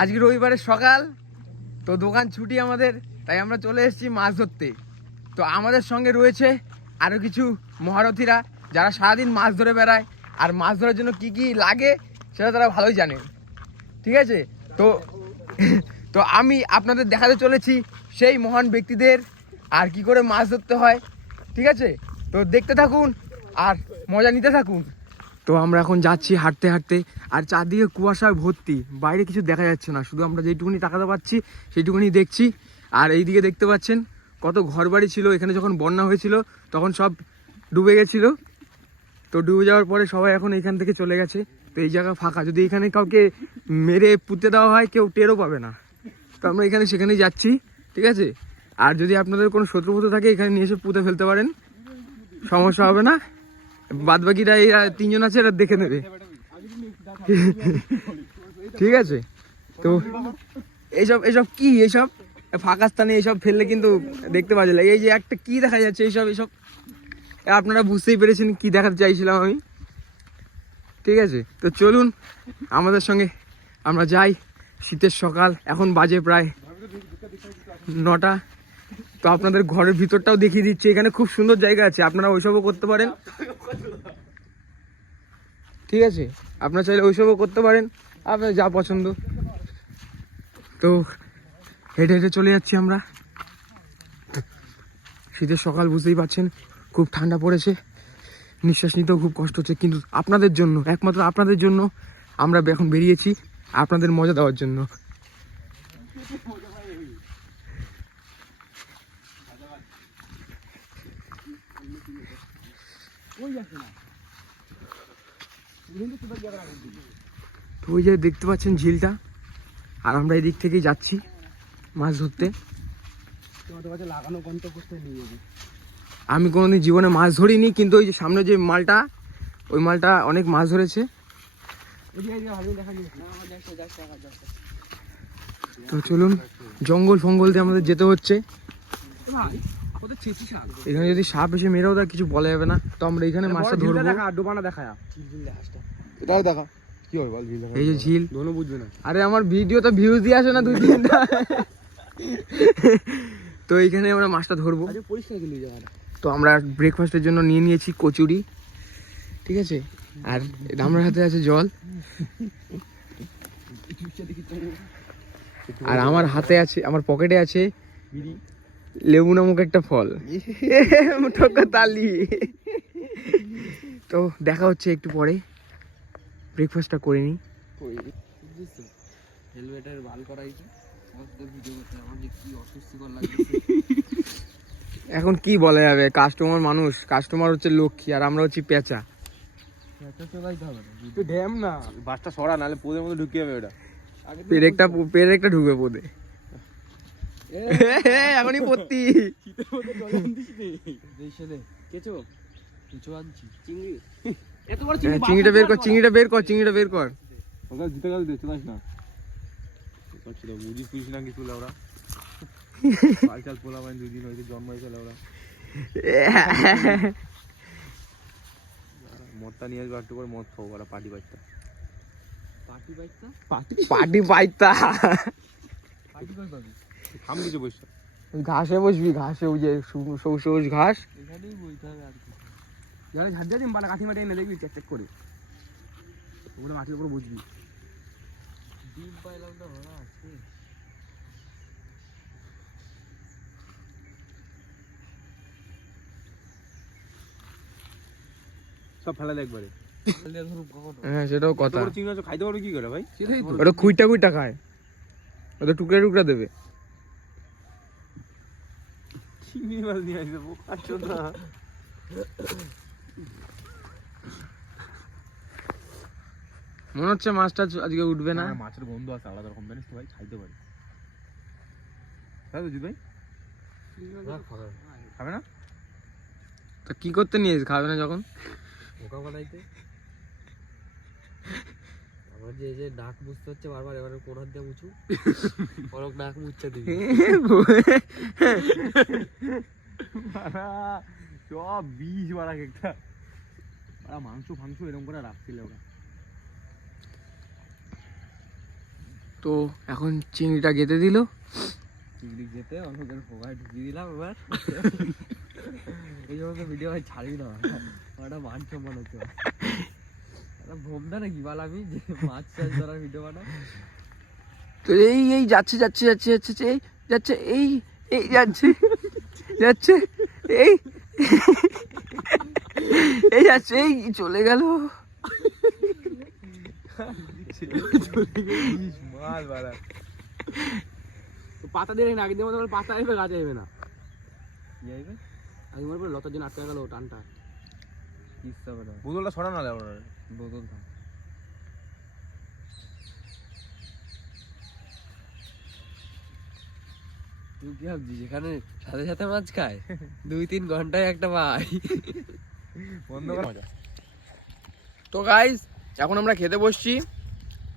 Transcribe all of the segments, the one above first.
আজকে রবিবারের সকাল, তো দোকান ছুটি আমাদের, তাই আমরা চলে এসেছি মাছ ধরতে। তো আমাদের সঙ্গে রয়েছে আরও কিছু মহারথীরা, যারা সারাদিন মাছ ধরে বেড়ায়, আর মাছ ধরার জন্য কি কি লাগে, সেটা তারা ভালোই জানে। ঠিক আছে? তো তো আমি আপনাদের দেখাতে চলেছি সেই মহান ব্যক্তিদের, আর কি করে মাছ ধরতে হয়। ঠিক আছে? তো দেখতে থাকুন, আর মজা নিতে থাকুন। তো আমরা এখন যাচ্ছি হাঁটতে হাঁটতে, আর চারদিকে কুয়াশায় ভর্তি, বাইরে কিছু দেখা যাচ্ছে না, শুধু আমরা যেইটুকুনি টাকাতে পাচ্ছি সেইটুকুনি দেখছি, আর এইদিকে দেখতে পাচ্ছেন কত ঘরবাড়ি ছিল, এখানে যখন বন্যা হয়েছিল, তখন সব ডুবে গেছিল, তো ডুবে যাওয়ার পরে সবাই এখন এইখান থেকে চলে গেছে, তো এই জায়গা ফাঁকা, যদি এখানে কাউকে মেরে পুঁতে দেওয়া হয়, কেউ টেরও পাবে না, তো আমরা এখানে সেখানেই যাচ্ছি, ঠিক আছে? আর যদি আপনাদের কোনো শত্রুপত্র থাকে, এখানে নিয়ে এসে পুঁতে ফেলতে পারেন, সমস্যা হবে না। বাদ বাকিরা এরা তিনজন আছে, এরা দেখে নেবে। ঠিক আছে? তো এইসব এইসব কি? এইসব? ফাঁকা স্থানে এইসব ফেললে কিন্তু দেখতে পাওয়া যায় এই যে একটা কি দেখা যাচ্ছে এইসব এইসব? আপনারা বুঝতেই পেরেছেন কি দেখাতে চাইছিলাম আমি। ঠিক আছে? তো চলুন, আমাদের সঙ্গে আমরা যাই। শীতের সকাল, এখন বাজে প্রায় নটা। তো আপনাদের ঘরের ভিতরটাও দেখিয়ে দিচ্ছি। এখানে খুব সুন্দর জায়গা আছে। আপনারা ওইসবও করতে পারেন। ঠিক আছে? আপনারা চাইলে ওইসবও করতে পারেন। আপনার যা পছন্দ। তো হেঁটে হেঁটে চলে যাচ্ছি আমরা। শীতের সকাল, বুঝতেই পারছেন, খুব ঠান্ডা পড়েছে। নিঃশ্বাস নিতেও খুব কষ্ট হচ্ছে। কিন্তু আপনাদের জন্য, একমাত্র আপনাদের জন্য আমরা এখন বেরিয়েছি। আপনাদের মজা দেওয়ার জন্য। তো ওই যে দেখতে পাচ্ছেন ঝিলটা, আর আমরা এই দিক থেকেই যাচ্ছি মাছ ধরতে। আমি কোনোদিন জীবনে মাছ ধরিনি, কিন্তু ওই যে সামনে যে মালটা, ওই মালটা অনেক মাছ ধরেছে। এদিকে এদিকে তো চলুন, জঙ্গল ফঙ্গল দিয়ে আমাদের যেতে হচ্ছে। এখানে যদি সাপ এসে মেরেও দেয় কিছু বলা যাবে না। তো আমরা এখানে মাছটা ধরবো। দেখা ডোবানা দেখা এটাও দেখা কি হবে বল এই যে ঝিল। দোনো বুঝবে না। আরে আমার ভিডিও তো ভিউজ দিয়ে আসে না দুই তিনটা। তো এইখানে আমরা মাছটা ধরবো। তো আমরা ব্রেকফাস্টের জন্য নিয়ে নিয়েছি কচুরি। ঠিক আছে? আর আমার হাতে আছে জল। আর আমার হাতে আছে আমার পকেটে আছে লেবু নামক একটা ফল। ঠোকা তালি। তো দেখা হচ্ছে একটু পরে। ব্রেকফাস্টটা করে নিই। হেলমেটের করাইছে এখন কি বলা যাবে? কাস্টমার মানুষ। কাস্টমার হচ্ছে লক্ষ্মী আর আমরা হচ্ছি পেঁচা। ড্যাম না। বাসটা সরা নাহলে পোদের মধ্যে ঢুকিয়ে যাবে ওটা। পেরেকটা পেরেকটা ঢুকবে পোদে। এখনই পড়তি দেশে কেচো? কেচো আনছি। চিংড়ি। এত বড় হ্যাঁ, চিংড়িটা বের কর চিংড়িটা বের কর চিংড়িটা বের কর। ওটা জিতে গেল দেখতে পাস না। ছিল পুজিস না কিছু ওরা কাল চাল পোলা মানে দুই দিন হয়েছে জন্ম হয়েছে মদটা নিয়ে আসবে একটু করে মদ খাব ওরা পার্টি বাইকটা পাটি পাইতা পার্টি কই পাবি? কিছু ঘাসে বসবি ঘাসে ওই যে সবুজ সবুজ ঘাস। এখানেই বইতে হবে আর কি। যারা ঝাড় দিন বালা কাঠি মাটি এনে দেখবি চেক চেক করে। ওগুলো মাটির উপরে বুঝবি ডিম পাইলাম তো আছে। সব ফেলা একবারে। হ্যাঁ সেটাও কথা। তোর চিংড়ি মাছ খাইতে কি করে ভাই? ওটা খুইটা খুইটা খায়। ওটা টুকরা টুকরা দেবে। চিংড়ি মাছ নিয়ে আসবে বোকার চোদা মনে হচ্ছে মাছটা আজকে উঠবে না? মাছের গন্ধ আছে আলাদা রকম জানিস তো ভাই খাইতে পারি। তাই তো জিৎ ভাই খাবে না। তা কি করতে নিয়ে খাবে না যখন? বোকা বানাইতে আমার যে যে নাক মুছতে হচ্ছে বারবার এবারে কোন হাত দিয়ে মুছু ওরক নাক মুছতে দিবি। সব বিষ বাড়া একটা ওরা মাংস ফাংস এরকম করে রাখছিল ওরা। তো এখন চিংড়িটা গেঁথে দিল। চিংড়ি যেতে অনেকের পোকায় ঢুকিয়ে দিলাম এবার। এই সমস্ত ভিডিও ছাড়ি না ওটা মান সম্মান হচ্ছে। ভোমদা নাকি? বল যে মাছ চাষ ধরার ভিডিও তো এই এই যাচ্ছে যাচ্ছে যাচ্ছে যাচ্ছে যাচ্ছে, এই যাচ্ছে এই এই যাচ্ছে যাচ্ছে এই এই যাচ্ছে এই চলে গেল। পাতা দিয়ে না মতো পাতা আসবে গাছ আসবে না। আগে মনে লতার জন্য আটকে গেল টানটা। হবে বোতল থাম তুই কি ভাবছিস যেখানে সাথে সাথে মাছ খায়? দুই তিন ঘন্টায় একটা পাই। বন্ধ কর। মজা তো গাইস এখন আমরা খেতে বসছি।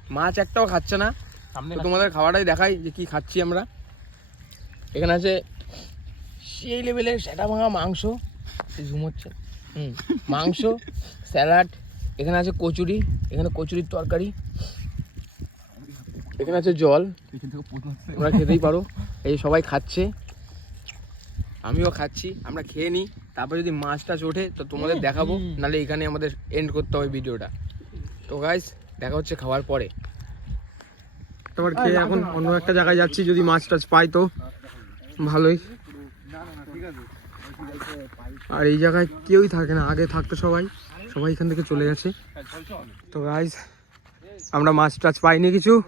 মাছ একটাও খাচ্ছে না। সামনে তোমাদের খাওয়াটাই দেখাই যে কি খাচ্ছি আমরা। এখানে আছে সেই লেভেলের সেটা ভাঙা মাংস। ঝুম হচ্ছে হুম মাংস স্যালাড এখানে আছে কচুরি এখানে কচুরির তরকারি এখানে আছে জল। তোমরা খেতেই পারো। এই সবাই খাচ্ছে। আমিও খাচ্ছি আমরা খেয়ে নিই। তারপর যদি মাছ টাছ ওঠে তো তোমাদের দেখাবো। নাহলে এখানে আমাদের এন্ড করতে হবে ভিডিওটা। তো গাইস দেখা হচ্ছে খাওয়ার পরে। তোমার খেয়ে এখন অন্য একটা জায়গায় যাচ্ছি যদি মাছ টাছ পাই তো। ভালোই। আর এই জায়গায় কেউই থাকে না আগে থাকতো সবাই। সবাই এখান থেকে চলে গেছে। তো গাইস আমরা মাছ টাছ পাইনি কিছু।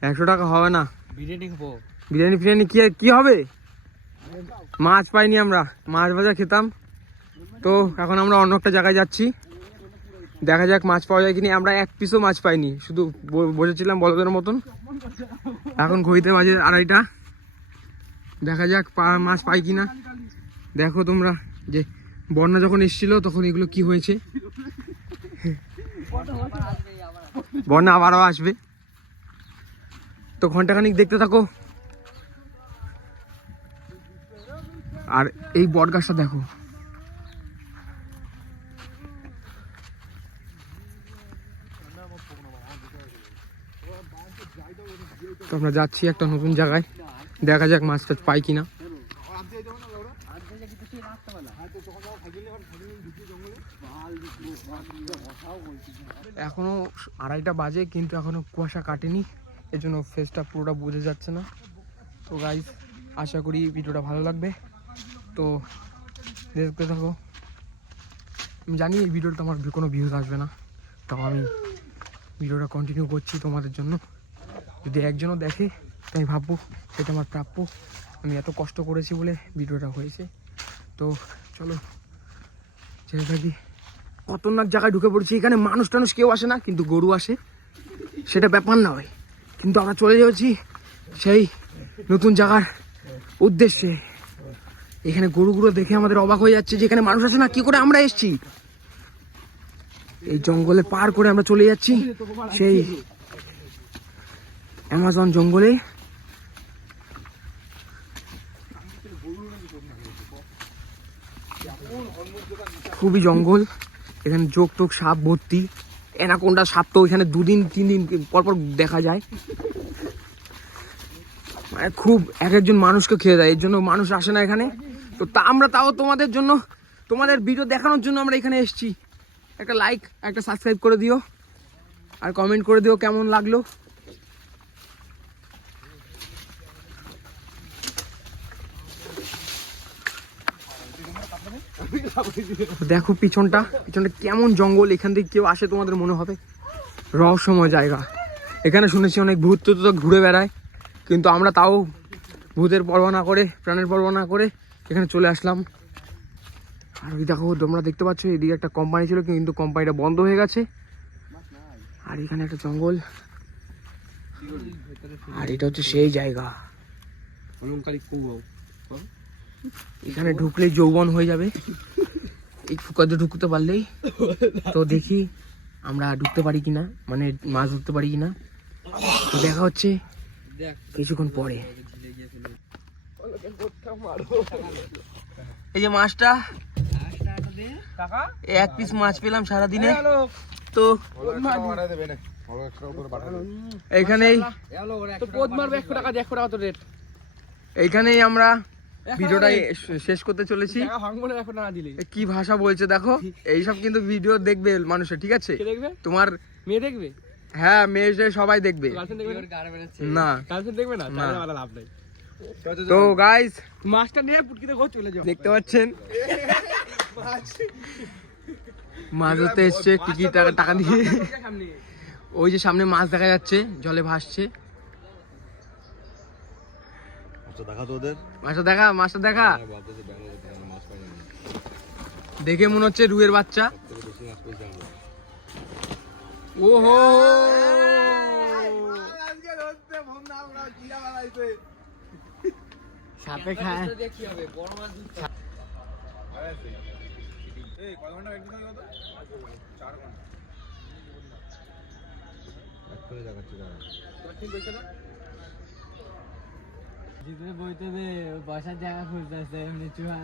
একশো টাকা হবে না। বিরিয়ানি খাব। বিরিয়ানি ফিরিয়ানি কি কি হবে? মাছ পাইনি আমরা। মাছ ভাজা খেতাম। তো এখন আমরা অন্য একটা জায়গায় যাচ্ছি। দেখা যাক মাছ পাওয়া যায় কিনা। আমরা এক পিসও মাছ পাইনি। শুধু বসেছিলাম বলদের মতন। এখন ঘড়িতে বাজে আড়াইটা। দেখা যাক পা- মাছ পাই কিনা। দেখো তোমরা যে বন্যা যখন এসেছিল, তখন এগুলো কি হয়েছে? বন্যা আবারও আসবে। তো ঘন্টাখানিক দেখতে থাকো। আর এই বট গাছটা দেখো। তো আমরা যাচ্ছি একটা নতুন জায়গায়। দেখা যাক মাছ টাছ পাই কিনা। এখনও আড়াইটা বাজে, কিন্তু এখনও কুয়াশা কাটেনি। এর জন্য ফেসটা পুরোটা বোঝা যাচ্ছে না। তো গাইস আশা করি ভিডিওটা ভালো লাগবে। তো দেখতে থাকো। আমি জানি এই ভিডিওটা আমার কোনো ভিউজ আসবে না। তাও আমি ভিডিওটা কন্টিনিউ করছি তোমাদের জন্য। যদি একজনও দেখে, তো আমি ভাববো সেটা আমার প্রাপ্য। আমি এত কষ্ট করেছি বলে ভিডিওটা হয়েছে। তো চলো থাকি খতরনাক জায়গায় ঢুকে পড়েছি। এখানে মানুষ টানুষ কেউ আসে না, কিন্তু গরু আসে। সেটা ব্যাপার নয় কিন্তু আমরা চলে যাচ্ছি সেই নতুন জায়গার উদ্দেশ্যে। এখানে গরুগুলো দেখে আমাদের অবাক হয়ে যাচ্ছে যে এখানে মানুষ আসে না, কি করে আমরা এসেছি? এই জঙ্গলে পার করে আমরা চলে যাচ্ছি সেই অ্যামাজন জঙ্গলে। খুবই জঙ্গল, এখানে যোগ টোক, সাপ ভর্তি, এনাকোন্ডা সাপ তো এখানে দুদিন তিন দিন পর পর দেখা যায়। মানে খুব এক একজন মানুষকে খেয়ে দেয়, এর জন্য মানুষ আসে না এখানে। তো তা আমরা তাও তোমাদের জন্য, তোমাদের ভিডিও দেখানোর জন্য আমরা এখানে এসেছি। একটা লাইক একটা সাবস্ক্রাইব করে দিও, আর কমেন্ট করে দিও কেমন লাগল। দেখো পিছনটা পিছনটা কেমন জঙ্গল এখান থেকে কেউ আসে তোমাদের মনে হবে? রহস্যময় জায়গা। এখানে শুনেছি অনেক ভূত তো ঘুরে বেড়ায় কিন্তু আমরা তাও ভূতের পরোয়া না করে প্রাণের পরোয়া না করে এখানে চলে আসলাম। আর ওই দেখো তোমরা দেখতে পাচ্ছ এদিকে একটা কোম্পানি ছিল কিন্তু কোম্পানিটা বন্ধ হয়ে গেছে। আর এখানে একটা জঙ্গল। আর এটা হচ্ছে সেই জায়গা। এখানে ঢুকলেই যৌবন হয়ে যাবে। এই ফুকাতে ঢুকতে পারলেই? তো দেখি আমরা ঢুকতে পারি কিনা মানে মাছ ধরতে পারি কিনা। তো দেখা হচ্ছে কিছুক্ষণ পরে। এই যে মাছটা এক পিস মাছ পেলাম সারাদিনে। তো এইখানেই এইখানেই আমরা ভিডিওটা শেষ করতে চলেছি। কি ভাষা বলছে দেখো এইসব কিন্তু ভিডিও দেখবে মানুষের ঠিক আছে? তোমার মেয়ে দেখবে? হ্যাঁ মেয়ে সবাই দেখবে। না? দেখবে না? না। লাভ নাই। তো গাইস মাছটা নিয়ে পুটকিতে ঘর চলে যাও। দেখতে পাচ্ছেন? মাছ ধরতে এসছে টিকিট টাকা টাকা দিয়ে। ওই যে সামনে মাছ দেখা যাচ্ছে জলে ভাসছে। আচ্ছা দেখা তো ওদের মাছটা দেখা মাছটা দেখা। মাছ পাইনি দেখে মনে হচ্ছে রুয়ের বাচ্চা। ওহো! সাপে খায়। করে দেখাচ্ছি বইতে দে বসার জায়গা খুঁজতেছে এমনি চুহা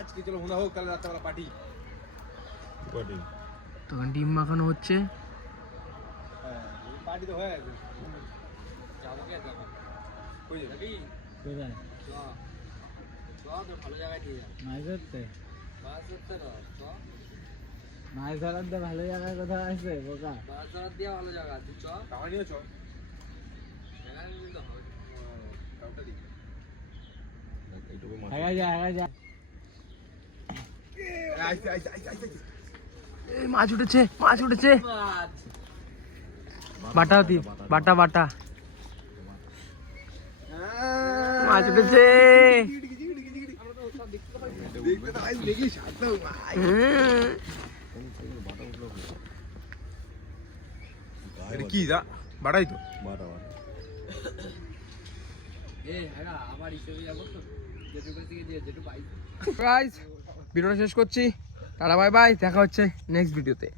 আজকে চলো মনে হোক তাহলে রাত্রেবেলা পার্টি পার্টি তখন ডিম মাখানো হচ্ছে। পার্টি তো হয়ে গেছে। কই যাবি? কোথায়? মাছ ধরতে? মাছ ধরার তো ভালো জায়গা কোথাও আছে বোকা মাছ আগা যা আগা যা। আইছে আইছে আইছে আইছে এই মাছ উঠেছে মাছ উঠেছে। বাটা দি বাটা বাটা। মাছ উঠেছে। দেখতে দেখি সাথে হুম। এটা কি দা বাড়াই তো বাড়া বাড়া ভিডিওটা শেষ করছি। তারা বাই বাই দেখা হচ্ছে নেক্সট ভিডিওতে